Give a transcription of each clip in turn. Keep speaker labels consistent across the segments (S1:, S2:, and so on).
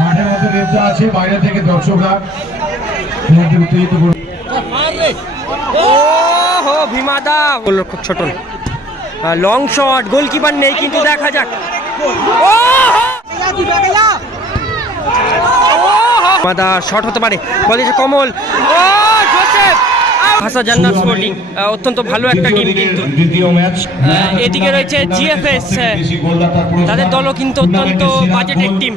S1: মাঠের মধ্যে রেপটা আছে বাইরে থেকে দর্শকরা উত্তেজিত
S2: ভীমাদা গোলরক্ষক ছোট লং শট গোলকিপার নেই, কিন্তু দেখা যাক। ভীমাদা শট হতে পারে। বলেছে কমল। ও ভাষা জান্নাত স্পোর্টিং অত্যন্ত ভালো একটা টিম কিন্তু। এদিকে রয়েছে GFS, তাদের দলও কিন্তু অত্যন্ত বাজেটের টিম।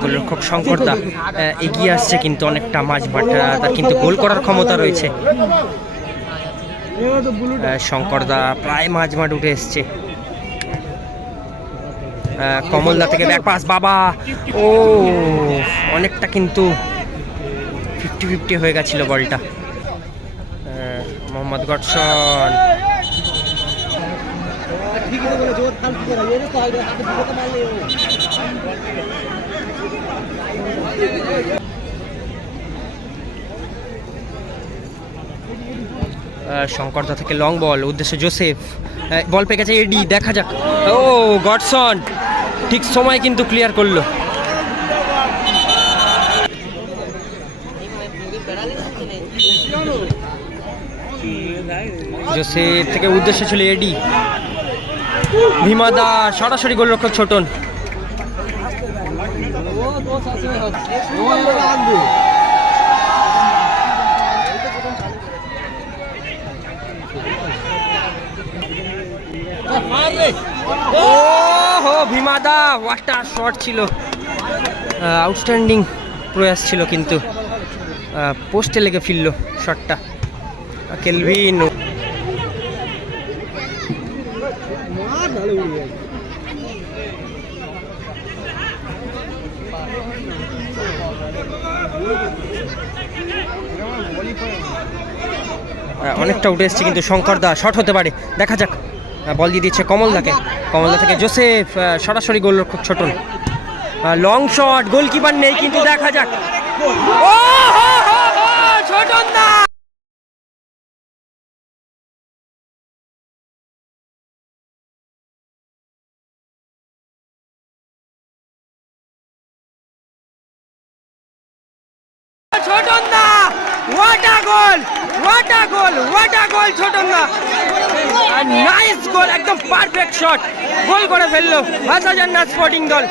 S2: গোলরক্ষক শঙ্করদা এগিয়ে আসছে কিন্তু অনেকটা মাঝ আহ, তার কিন্তু গোল করার ক্ষমতা রয়েছে। শঙ্করদা প্রায় মাঝ মাঠ উঠে এসছে। কমলদা থেকে ব্যাক পাস, বাবা। ও অনেকটা কিন্তু ফিফটি ফিফটি হয়ে গেছিল বলটা। মোহাম্মদ গডসন শঙ্করদা থেকে লং বল উদ্দেশ্য জোসেফ। বল পেয়ে গেছে এডি দেখা যাক। ও গডসন ঠিক সময় কিন্তু ক্লিয়ার করল। জোসেফ থেকে উদ্দেশ্য ছিল এডি ভীমাদা সরাসরি গোলরক্ষক ছোটন। ও ভীমাদা ওয়াটার শট ছিল। আউটস্ট্যান্ডিং প্রয়াস ছিল কিন্তু। পোস্টে লেগে ফিরল শটটা কেলভিন অনেকটা উঠে এসছে কিন্তু শঙ্কর দা শট হতে পারে। দেখা যাক। বল দিয়ে দিচ্ছে কমলদাকে। কমলদা থেকে জোসেফ সরাসরি গোলরক্ষক ছোটন। লং শট গোলকিপার নেই, কিন্তু দেখা যাক। Chhotan da! What a goal what a goal what a goal Chhotan da nice goal একদম পারফেক্ট শট গোল করে ফেলল ভাষা জান্নাত স্পোর্টিং দল।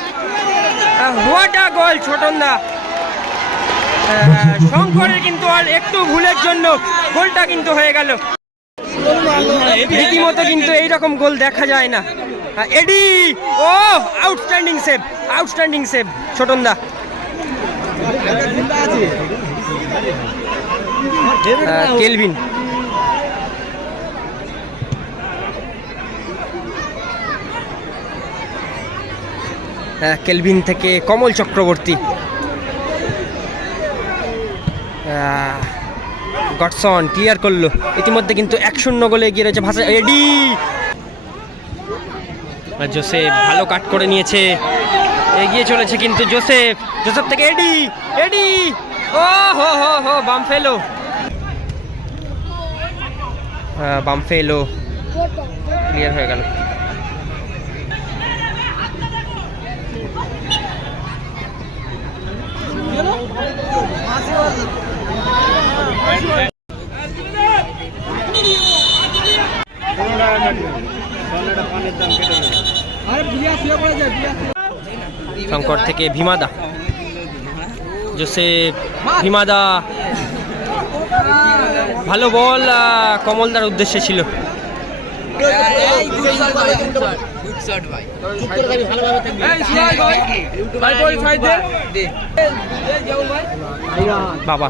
S2: ওয়াটা গোল ছোটন দা শঙ্করের কিন্তু আর একটু ভুলের জন্য গোলটা কিন্তু হয়ে গেল। রীতিমতো কিন্তু এইরকম গোল দেখা যায় না। এডি! ও outstanding save outstanding save Chhoton da Kelvin. আহ, কেলভিন থেকে কমল চক্রবর্তী। আহ, গডসন ক্লিয়ার করল। ইতিমধ্যে কিন্তু এক শূন্য গোলে এগিয়ে রয়েছে ভাষা এডি! জোসেফ ভালো কাট করে নিয়েছে। এগিয়ে চলেছে কিন্তু জোসেফ। জোসেফ থেকে এডি! এডি! ও হো হো হো ক্লিয়ার হয়ে গেল। শঙ্কর থেকে ভীমাদা। জোসেফ ভীমাদা ভালো বল কমলদার উদ্দেশ্যে ছিল বাবা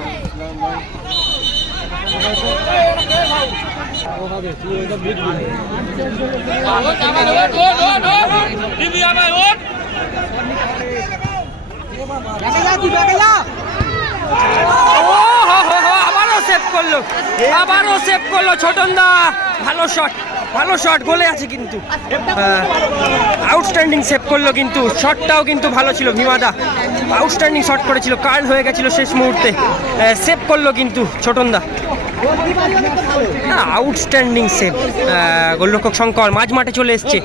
S2: ও হো হো হো আবারও সেভ করল। আবারও সেভ করল ছোটন দা ভালো শট ভালো শট গোলে আছে কিন্তু। আউটস্ট্যান্ডিং সেভ করল কিন্তু। শটটাও কিন্তু ভালো ছিল ভীমাদা আউটস্ট্যান্ডিং শট করেছিল কার্ল হয়ে গেছিল শেষ মুহূর্তে। সেভ করল কিন্তু ছোটন দা আউটস্ট্যান্ডিং সেভ গোলরক্ষক শঙ্কর মাঝ মাঠে চলে এসছে।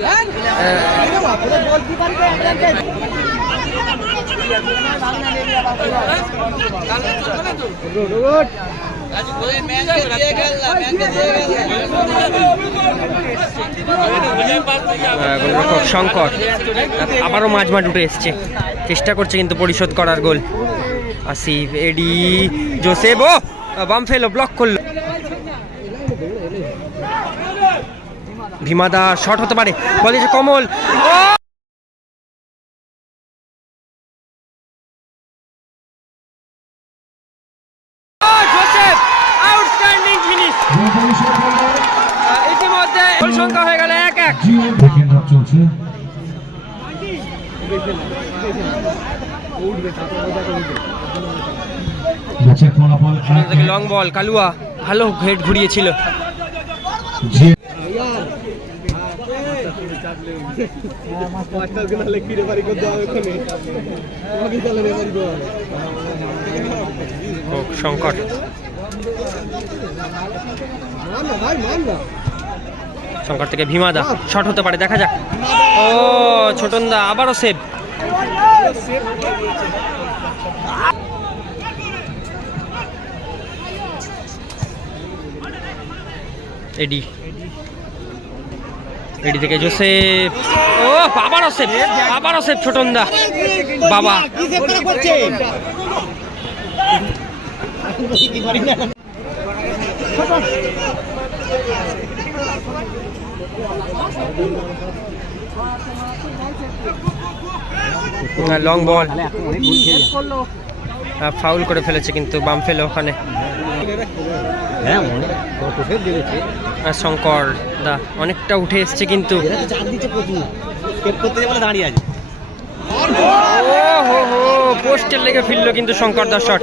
S2: শঙ্কর আবারও মাঝ মাঠ উঠে এসছে। চেষ্টা করছে কিন্তু পরিশোধ করার গোল। আসিফ, এডি, জোসেফ, ও, বাম ফেলো ব্লক করল। ভীমাদা শট হতে পারে। বলেছে কমল। সংখ্যা হয়ে গেল এক এক।
S1: চলছে।
S2: Long ball Kalua. ভালো হেড ঘুরিয়েছিল। সংকট। শঙ্কর থেকে ভীমাদা শট হতে পারে, দেখা যাক। ও, ছোটনদা আবারও সেভ এডি এডি থেকে জোসেফ ও, আবারও সেভ আবারও সেভ ছোটনদা। বাবা। লং বল ফাউল করে ফেলেছে কিন্তু বাম ফেলে ওখানে শঙ্কর দা অনেকটা উঠে এসছে কিন্তু। পোস্টের লেগে ফিরলো কিন্তু শঙ্কর দা শট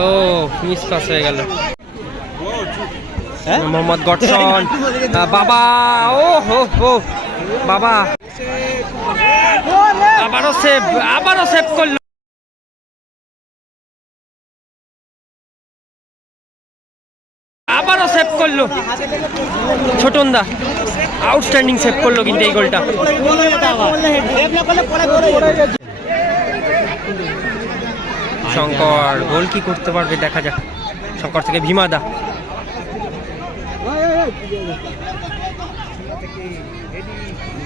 S2: ও মিস পাস হয়ে গেল। মোহাম্মদ গডসন বাবা, ও, হো হো, বাবা। আবারও সেভ আবারও সেভ করল। আবারও সেভ করল। ছোটন দা আউটস্ট্যান্ডিং সেভ করল কিন্তু এই গোলটা শঙ্কর গোল কি করতে পারবে দেখা যাক। শঙ্কর থেকে ভীমাদা।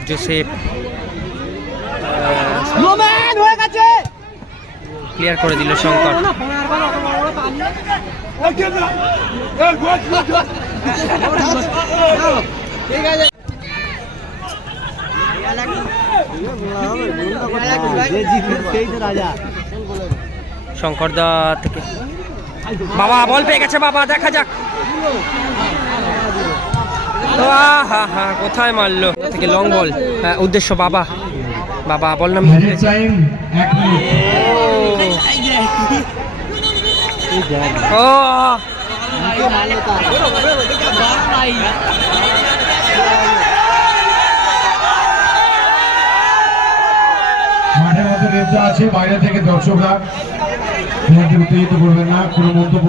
S2: জোসেফ ক্লিয়ার করে দিল শঙ্কর শঙ্কর দা থেকে বাবা বল পেয়ে গেছে বাবা দেখা যাক কোথায় মারলো? থেকে লং বল হ্যাঁ, উদ্দেশ্য বাবা। বাবা বল
S1: রেফটা আছে বাইরে থেকে দর্শকরা। উত্তেজিত করবেন না কোনো মন্তব্য